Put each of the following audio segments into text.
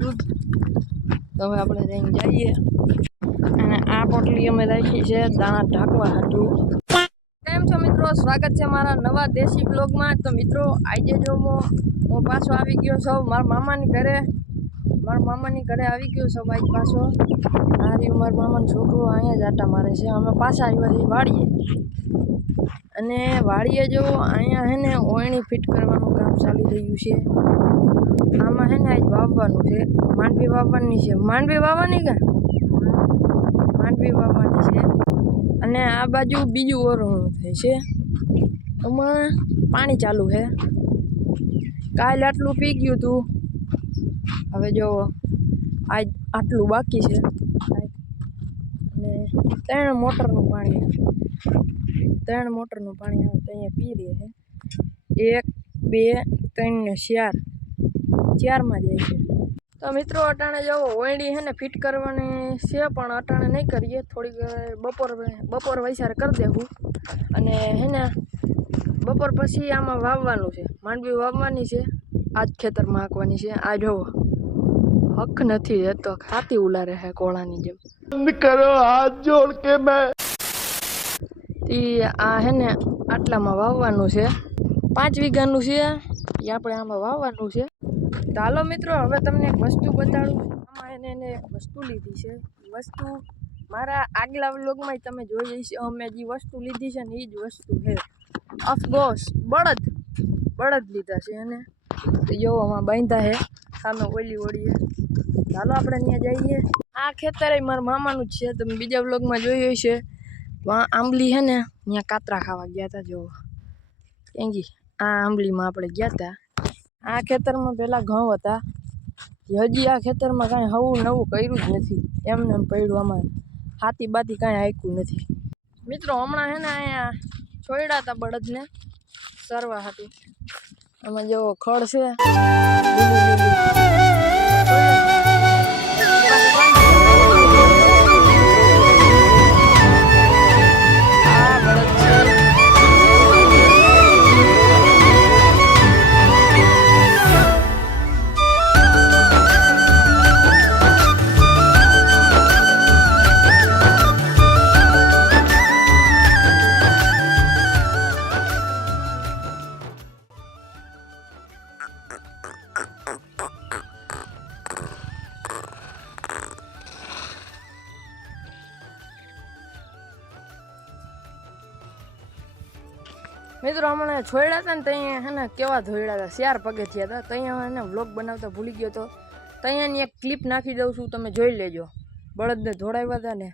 દૂધ. તો હવે આપણે લઈને જઈએ અને આ પોટલી અમે રાખી છે દાણા ઢાંકવા હતું. કેમ છો મિત્રો, સ્વાગત છે મારા નવા દેશી બ્લોગમાં. તો મિત્રો આજે જો હું પાછો આવી ગયો છું મારા મામાની ઘરે આવી ગયો છું ભાઈ પાછો. આ રહ્યું મારા મામાનો છોકરો અહીંયા જ આટા મારે છે. અમે પાછા આવ્યા છીએ વાડીએ, અને વાડીએ જો અહીંયા હે ને ઓયણી ફિટ કરવાનું કામ ચાલી રહ્યું છે. આમાં હે ને આજ વાવવાનું છે, માંડવી વાવવાની છે. માંડવી વાવવાની છે. અને આ બાજુ બીજું ઓરણું થાય છે. એમાં પાણી ચાલુ છે. કાલ આટલું પી ગયું હતું, હવે જો આજ આટલું બાકી છે. અને 3 મોટરનું પાણી આવે તો અહીંયા પી રહે છે. 1 2 3 ને 4માં જાય છે. તો મિત્રો અટાણે જો ઓયડી છે ને ફિટ કરવાની છે, પણ અટાણે નહીં કરીએ, થોડીક બપોર વૈસાર કરી દેવું. અને હે ને બપોર પછી આમાં વાવવાનું છે, માંડવી વાવવાની છે. આજ ખેતરમાં હાંકવાની છે. આ જોવો હક નથી રહેતો, ખાતી ઉલારે છે કોળાની જેમ. કરો હાથ જોડ કે મેં આ હે ને આટલામાં વાવવાનું છે. 5 વીઘાનું છે એ આપણે આમાં વાવવાનું છે. તો હાલો મિત્રો, હવે તમને એક વસ્તુ બતાડું. આમાં એને એક વસ્તુ લીધી છે. વસ્તુ મારા આગલા વ્લોગમાં તમે જોઈ હશે. અમે જે વસ્તુ લીધી છે ને એ જ વસ્તુ છે. ઓફકોર્સ બળદ લીધા છે એને. તો જો આમાં બાંધ્યા છે સામે ઓલી ઓળીએ. ચાલો આપણે ત્યાં જઈએ. આ ખેતર મારા મામાનું જ છે. તમે બીજા વ્લોગમાં જોયું હશે. આંબલી છે ને ત્યાં કાતરા ખાવા ગયા હતા. જો એંગી આ આંબલીમાં આપણે ગયા હતા. આ ખેતરમાં પહેલાં ઘઉં હતા. હજી આ ખેતરમાં કાંઈ નવું કર્યું જ નથી. એમને એમ પડ્યું. આમાં હાથી બાતી કાંઈ હાંક્યું નથી. મિત્રો હમણાં છે ને અહીંયા છોડ્યા હતા બળદને સરવા હતું. આમાં જો ખડ છે. મિત્રો હમણાં છોડ્યા હતા ને ત્યાં હે ને કેવા ધોયડા હતા, 4 પગે થયા હતા. ત્યાં એને વ્લોગ બનાવતા ભૂલી ગયો તો ત્યાંની એક ક્લિપ નાખી દઉં છું, તમે જોઈ લેજો. બળદને ધોડાવ્યા હતા ને.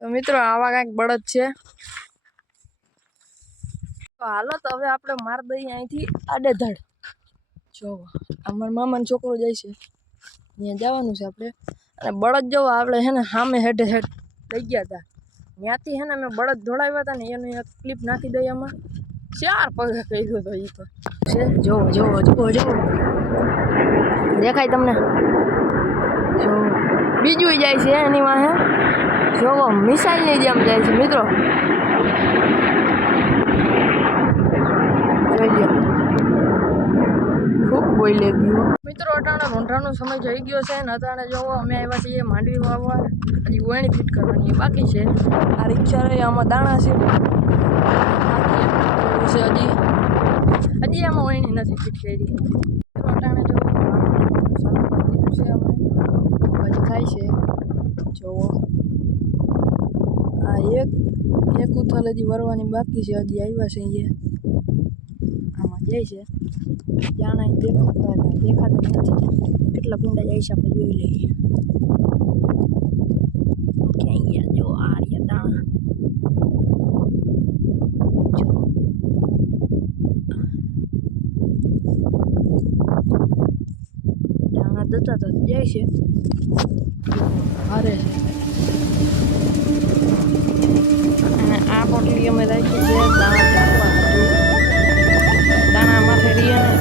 તો મિત્રો આવા કાંઈક બળદ છે. તો હાલો તો હવે આપણે માર દઈએ અહીંથી આડેધડ. જો અમારા મામાનો છોકરો જાય છે, ત્યાં જવાનું છે આપણે. અને બળદ જવો આપણે છે ને સામે હેઠે લઈ ગયા હતા. ત્યાંથી છે ને અમે બળદ દોડાવ્યા હતા ને એનું એક ક્લિપ નાખી દઈએ. આમાં 4 પગે કર્યું હતો એ તો છે. જોવો દેખાય તમને? જો બીજું જાય છે એની વાહે. જોવો મિસાઈલની જેમ જાય છે મિત્રો. જોઈ ખૂબ બોલે ગયો. મિત્રો અટાણે રોંઢાનો સમય જઈ ગયો છે ને અટાણે જોવો અમે આવ્યા છીએ માંડવી વાવવા. હજી ઓયણી ફિટ કરવાની એ બાકી છે. આ રિક્ષા રહી, આમાં દાણા છે. હજી આમાં ઓયણી નથી ફિટ કરી. અટાણે જો છે અમે હજી થાય છે. જોવો આ એક ઉથલ હજી વરવાની બાકી છે. હજી આવ્યા છે અહીંયા. આમાં જાય છે. જાણા દેખાતા નથી. કેટલા કુંડા જાય છે આપણે જોઈ લઈએ. ક્યાં ગયા? જો આ રહ્યા દાણા. જો દાણા દતા તો જાય છે. હારે છે. અને આ પોટલી અમે રાખી છે દાણા ઢાંકવા હતું. દાણા માથે રહ્યા ને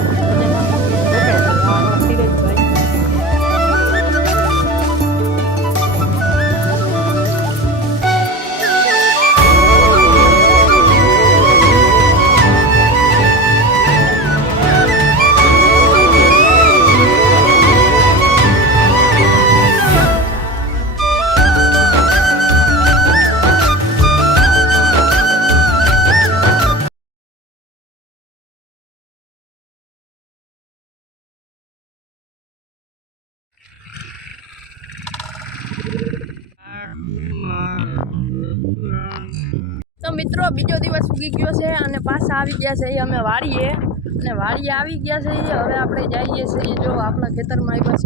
મિત્રો બીજો દિવસ ઉગી ગયો છે અને પાછા આવી ગયા છે અમે વાડીએ અને વાડીએ આવી ગયા છે હવે આપણે જઈએ છીએ જો આપણા ખેતરમાં આવ્યા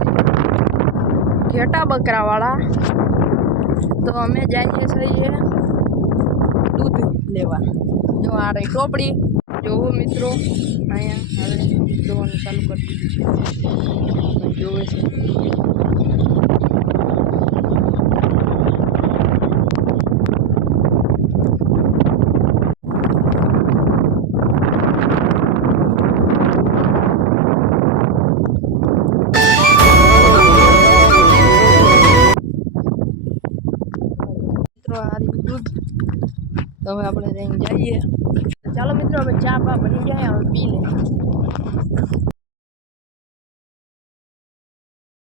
છે ઘેટા બકરાવાળા તો અમે જઈએ છીએ દૂધ લેવા જો આ રહી ટોપડી જોવો મિત્રો અહીંયા હવે જોવાનું ચાલુ કરી દીધું છે જોવે છે દૂધ તો હવે આપણે જઈને જઈએ ચાલો મિત્રો હવે ચા બની જાય હવે પી લે